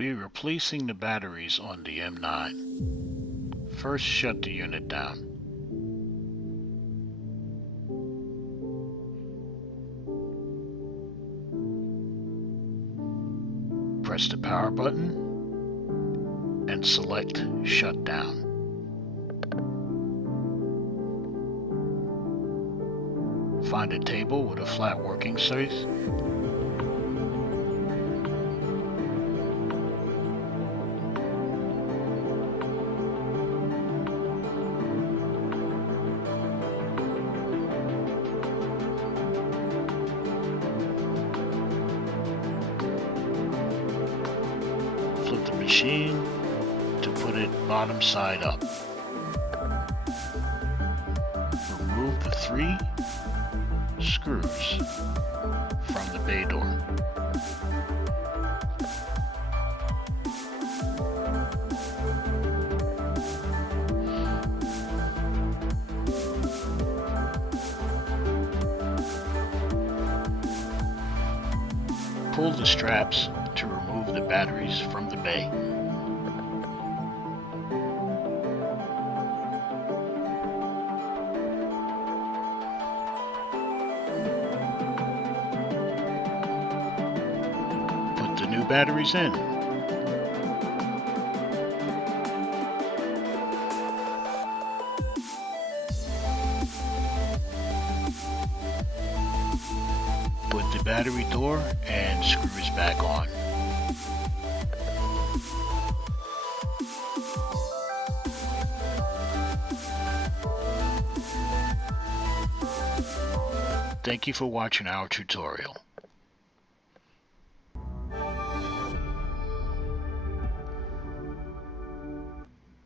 be replacing the batteries on the M9. First, shut the unit down. Press the power button and select Shut Down. Find a table with a flat working surface. Flip the machine to put it bottom side up. Remove the 3 screws from the bay door. Pull the straps to remove the batteries from the bay. Put the new batteries in. Put the battery door and screws back on. Thank you for watching our tutorial.